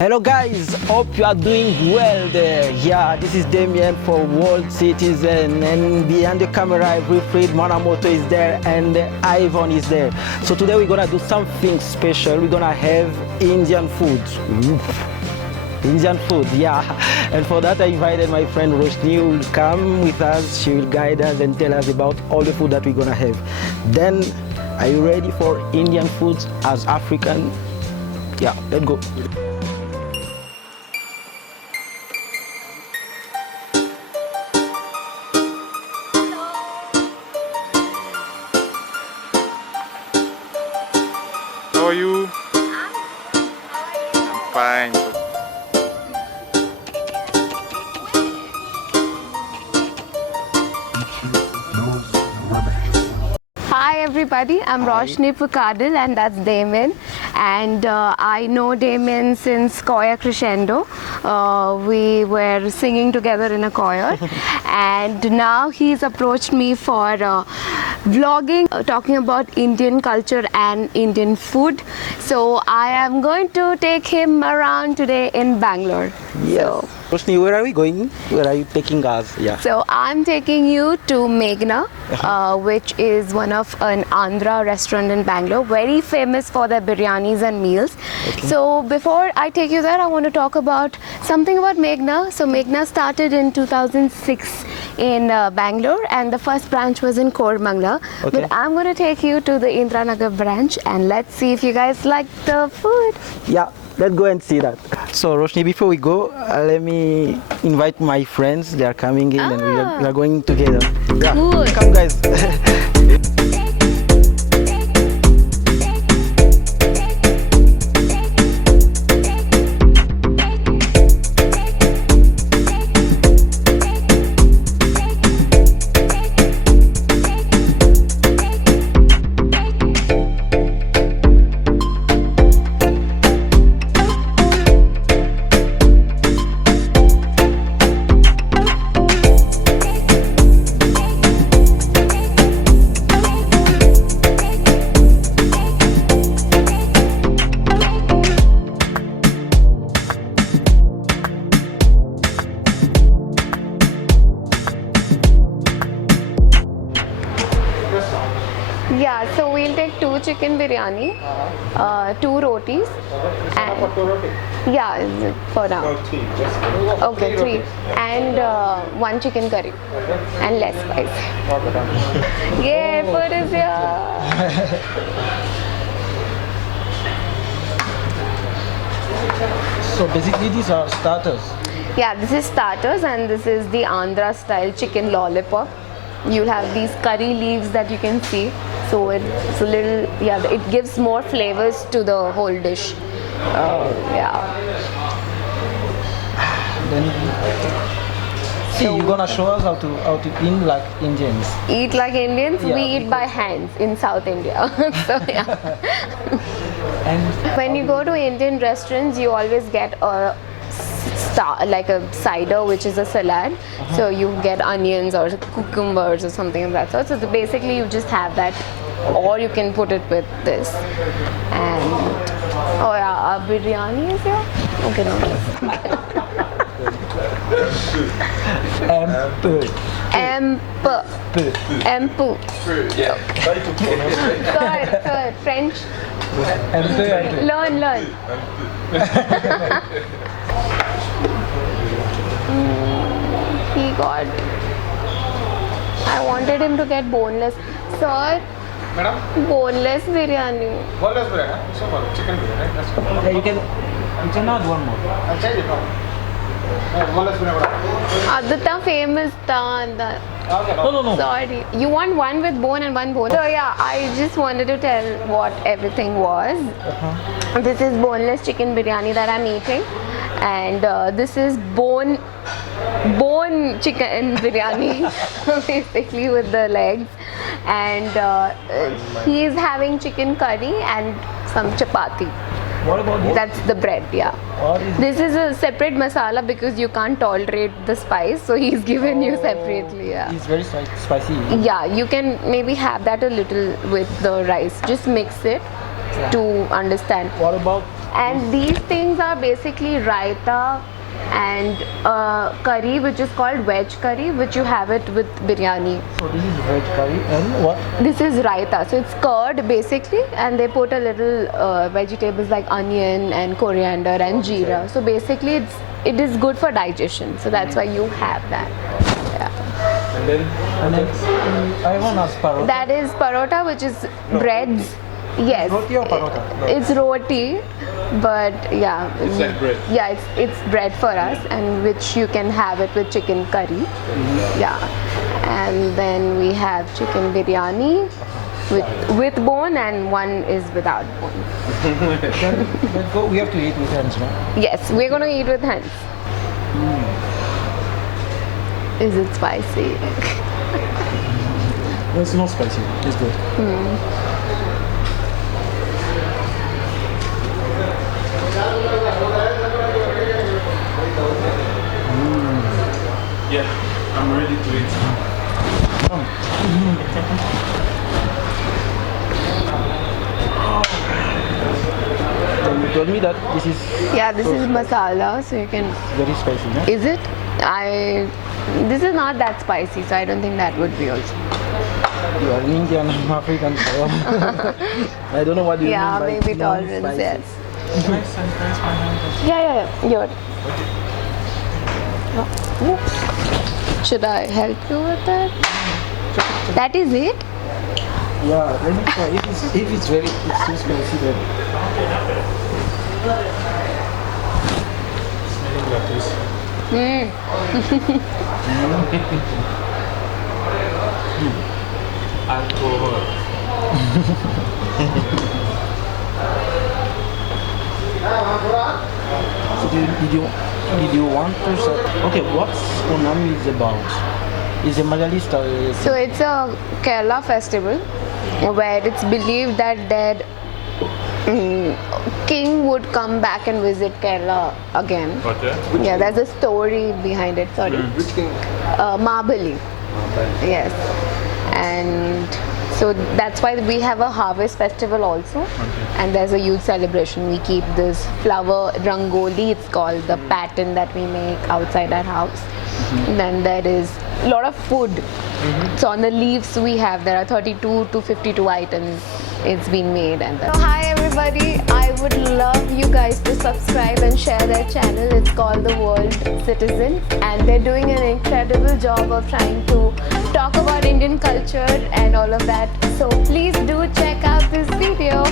Hello guys, hope you are doing well there. Yeah, this is Damien for World Citizen, and behind the camera Wilfried Manamoto is there and Ivan is there. So today we're gonna do something special. We're gonna have Indian food. Indian food, yeah. And for that I invited my friend Roshni, who will come with us. She will guide us and tell us about all the food that we're gonna have. Then, are you ready for Indian food as African? Yeah, let's go. How are you? I'm fine. Hi everybody, I'm Roshni Pukadil and that's Damien, and I know Damien since Choir Crescendo. We were singing together in a choir and now he's approached me for vlogging, talking about Indian culture and Indian food. So I am going to take him around today in Bangalore. Yes. Roshni, where are we going? Where are you taking us? Yeah. So I'm taking you to Meghna, which is one of an Andhra restaurant in Bangalore, very famous for their biryanis and meals. So before I take you there, I want to talk about something about Meghna. So Meghna started in 2006 in Bangalore, and the first branch was in Koramangala. Okay. But I'm going to take you to the Indiranagar branch, and let's see if you guys like the food. Yeah, let's go and see that. So Roshni, before we go, let me invite my friends. They are coming in and we are going together. Yeah, Cool. come guys. Yeah, so we'll take 2 chicken biryani, 2 rotis, and yeah, for now. Okay, 3, and 1 chicken curry, and less spice. Yay, food is here. So basically these are starters. Yeah, this is starters, and this is the Andhra style chicken lollipop. You'll have these curry leaves that you can see. So it's a little, yeah, it gives more flavors to the whole dish. Yeah. Then see, you're gonna show us how to eat like Indians. Eat like Indians, Yeah, we eat by hands in South India. So yeah. And When you go to Indian restaurants, you always get a like a cider, which is a salad. So you get onions or cucumbers or something of that sort. So basically you just have that, or you can put it with this. And oh yeah, our biryani is here. Okay, no. Empu. Third, French. Learn. He got. I wanted him to get boneless. Sir, Madam? boneless biryani. Boneless biryani. So for chicken biryani. That's fine. yeah, you can add one more. I'll change it now. Boneless biryani. Adita famous tha. Okay. No. Sorry. You want one with bone and one bone. So yeah, I just wanted to tell what everything was. This is boneless chicken biryani that I'm eating, and this is bone chicken biryani, basically with the legs. And he's having chicken curry and some chapati. What about this? That's the bread, yeah. What is This is a separate masala because you can't tolerate the spice, so he's given you separately, yeah. It's very spicy. Yeah, you can maybe have that a little with the rice. Just mix it to understand. What about And these things are basically raita and curry, which is called veg curry, which you have it with biryani. So this is veg curry and what? This is raita, so it's curd basically, and they put a little vegetables like onion and coriander and jeera. So basically, it is good for digestion. So that's why you have that. Yeah. And then I want to ask parota. That is parota, which is breads. Yes. Roti or parota? No. It's roti, but yeah. It's like bread. Yeah, it's bread for us, and which you can have it with chicken curry. Yeah. And then we have chicken biryani with bone, and one is without bone. Let's go. We have to eat with hands, no? Yes, we're gonna eat with hands. Is it spicy? It's not spicy. It's good. Yeah, I'm ready to eat. Then you told me that this is Yeah, this is masala, so you can. very spicy, no? Is it? This is not that spicy, so I don't think that would be also. You are an Indian, I'm African, so I don't know what you Yeah, mean by maybe tolerance, non-spicy. yes. Yeah, Your. Oh, should I help you with that? That is it? Yeah, let me try. If it's too spicy, then Smelling like this. Alcohol. so did you want to say, okay, what's Onam is about? Is a Malayali story. So it's a Kerala festival where it's believed that dead king would come back and visit Kerala again. Okay. Yeah, there's a story behind it. Sorry. Which king? Mahabali. Yes. And so that's why we have a harvest festival also. And there's a huge celebration. We keep this flower rangoli, it's called, the pattern that we make outside our house. Then there is a lot of food. So on the leaves there are 32 to 52 items it's been made. And so hi everybody, I would love you guys to subscribe and share their channel. It's called The World Citizen, and they're doing an incredible job of trying to talk about Indian culture and all of that. So please do check out this video.